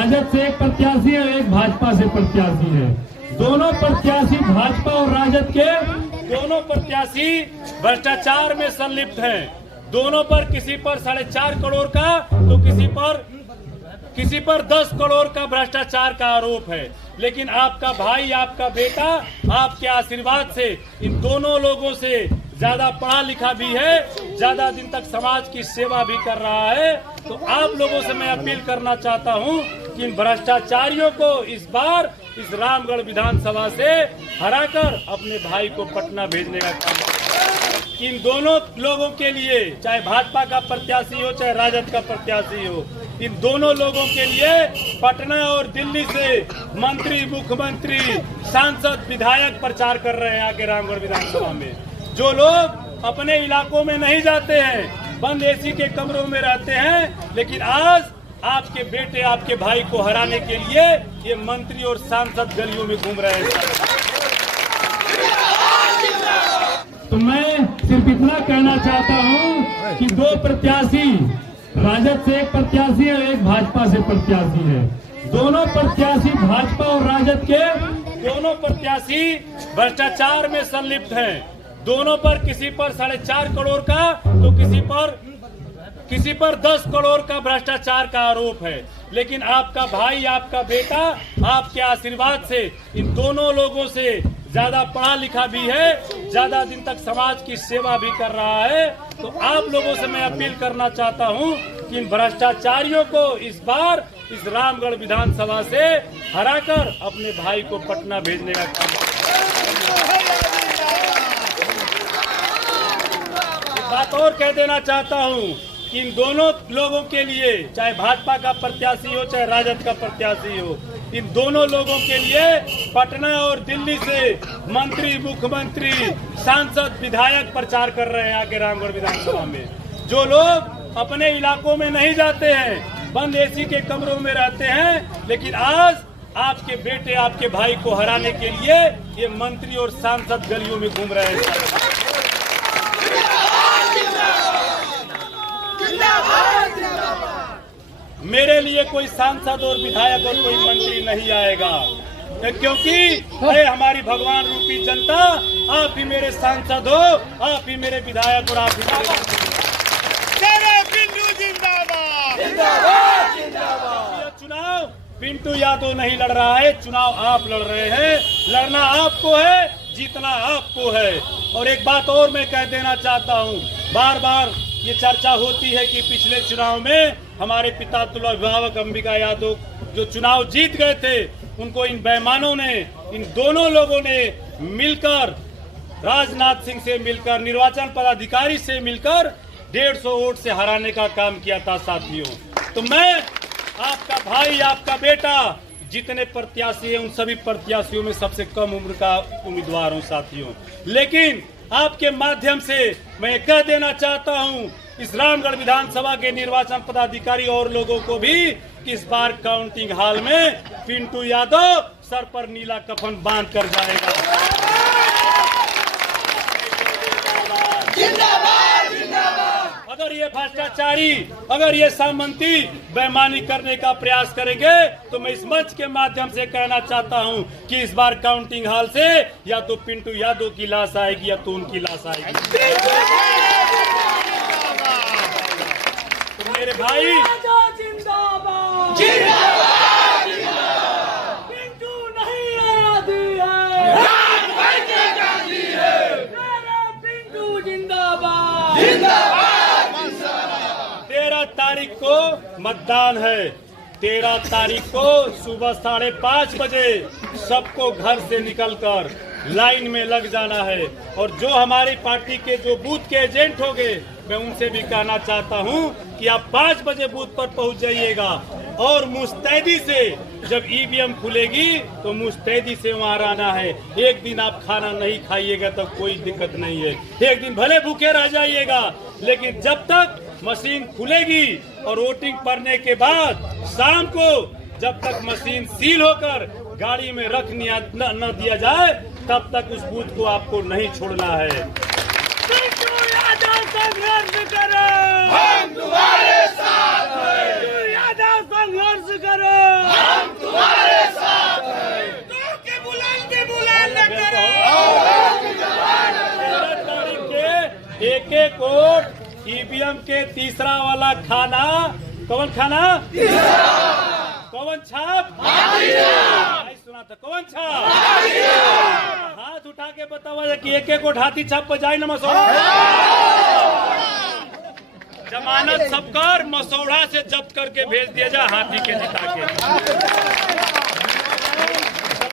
राजद से एक प्रत्याशी है, एक भाजपा से प्रत्याशी है। दोनों प्रत्याशी भाजपा और राजद के दोनों प्रत्याशी भ्रष्टाचार में संलिप्त हैं। दोनों पर किसी पर 4.5 करोड़ का तो किसी पर 10 करोड़ का भ्रष्टाचार का आरोप है। लेकिन आपका भाई, आपका बेटा, आपके आशीर्वाद से इन दोनों लोगों से ज्यादा पढ़ा लिखा भी है, ज्यादा दिन तक समाज की सेवा भी कर रहा है। तो आप लोगों से मैं अपील करना चाहता हूं कि इन भ्रष्टाचारियों को इस बार इस रामगढ़ विधानसभा से हराकर अपने भाई को पटना भेजने का काम करें। इन दोनों लोगों के लिए, चाहे भाजपा का प्रत्याशी हो चाहे राजद का प्रत्याशी हो, इन दोनों लोगों के लिए पटना और दिल्ली से मंत्री, मुख्यमंत्री, सांसद, विधायक प्रचार कर रहे हैं आके रामगढ़ विधानसभा में। जो लोग अपने इलाकों में नहीं जाते हैं, बंद एसी के कमरों में रहते हैं, लेकिन आज आपके बेटे, आपके भाई को हराने के लिए ये मंत्री और सांसद गलियों में घूम रहे हैं। तो मैं सिर्फ इतना कहना चाहता हूं कि दो प्रत्याशी, राजद से एक प्रत्याशी है, एक भाजपा से प्रत्याशी है। दोनों प्रत्याशी भाजपा और राजद के दोनों प्रत्याशी भ्रष्टाचार में संलिप्त हैं। दोनों पर किसी पर 4.5 करोड़ का तो किसी पर 10 करोड़ का भ्रष्टाचार का आरोप है। लेकिन आपका भाई, आपका बेटा, आपके आशीर्वाद से इन दोनों लोगों से ज्यादा पढ़ा लिखा भी है, ज्यादा दिन तक समाज की सेवा भी कर रहा है। तो आप लोगों से मैं अपील करना चाहता हूं कि इन भ्रष्टाचारियों को इस बार इस रामगढ़ विधानसभा से हराकर अपने भाई को पटना भेजने का काम करें। बात और कह देना चाहता हूं कि इन दोनों लोगों के लिए, चाहे भाजपा का प्रत्याशी हो चाहे राजद का प्रत्याशी हो, इन दोनों लोगों के लिए पटना और दिल्ली से मंत्री, मुख्यमंत्री, सांसद, विधायक प्रचार कर रहे हैं आके रामगढ़ विधानसभा में। जो लोग अपने इलाकों में नहीं जाते हैं, बंद एसी के कमरों में रहते हैं, लेकिन आज आपके बेटे, आपके भाई को हराने के लिए ये मंत्री और सांसद गलियों में घूम रहे हैं। मेरे लिए कोई सांसद और विधायक और कोई मंत्री नहीं आएगा, क्योंकि है हमारी भगवान रूपी जनता। आप ही मेरे सांसद हो, आप ही मेरे विधायक और आप ही मेरे पिंटू जिंदाबाद। चुनाव पिंटू यादव नहीं लड़ रहा है, चुनाव आप लड़ रहे हैं। लड़ना आपको है, जीतना आपको है। और एक बात और मैं कह देना चाहता हूँ, बार बार ये चर्चा होती है कि पिछले चुनाव में हमारे पिता तुल्य अभिभावक अंबिका यादव जो चुनाव जीत गए थे, उनको इन बेईमानों ने, इन दोनों लोगों ने मिलकर, राजनाथ सिंह से मिलकर, निर्वाचन पदाधिकारी से मिलकर 150 वोट से हराने का काम किया था साथियों। तो मैं आपका भाई, आपका बेटा, जितने प्रत्याशी हैं उन सभी प्रत्याशियों में सबसे कम उम्र का उम्मीदवार हूं साथियों। लेकिन आपके माध्यम से मैं कह देना चाहता हूं इस रामगढ़ विधानसभा के निर्वाचन पदाधिकारी और लोगों को भी कि इस बार काउंटिंग हॉल में पिंटू यादव सर पर नीला कफन बांध कर जाएगा। अगर ये भ्रष्टाचारी, अगर ये सामंती बेईमानी करने का प्रयास करेंगे तो मैं इस मंच के माध्यम से कहना चाहता हूं कि इस बार काउंटिंग हॉल से या तो पिंटू यादव की लाश आएगी या तो उनकी लाश आएगी। तो मेरे भाई, जिंदाबाद, जिंदाबाद, पिंटू नहीं आजादी है, पिंटू जिंदाबाद, जिंदाबाद। 13 तारीख को मतदान है। 13 तारीख को सुबह 5:30 बजे सबको घर से निकलकर लाइन में लग जाना है। और जो हमारी पार्टी के जो बूथ के एजेंट होंगे, मैं उनसे भी कहना चाहता हूं कि आप 5 बजे बूथ पर पहुंच जाइएगा और मुस्तैदी से, जब ईवीएम खुलेगी तो मुस्तैदी से वहां रहना है। एक दिन आप खाना नहीं खाइएगा तो कोई दिक्कत नहीं है, एक दिन भले भूखे रह जाइएगा, लेकिन जब तक मशीन खुलेगी और वोटिंग पड़ने के बाद शाम को जब तक मशीन सील होकर गाड़ी में रख न दिया जाए, तब तक उस बूथ को आपको नहीं छोड़ना है। संघर्ष करो, हम तुम्हारे साथ हैं। यादव संघर्ष करो। एक एक वोट ईवीएम के तीसरा वाला खाना। कौन खाना? कौन छाप? नहीं सुना था। कौन छाप? हाथ उठा के बतावा कि एक एक वोट हाथी छाप पर जाए ना मसौड़ा। जमानत सबकर मसौड़ा से जब्त करके भेज दिया जा हाथी के जिता के।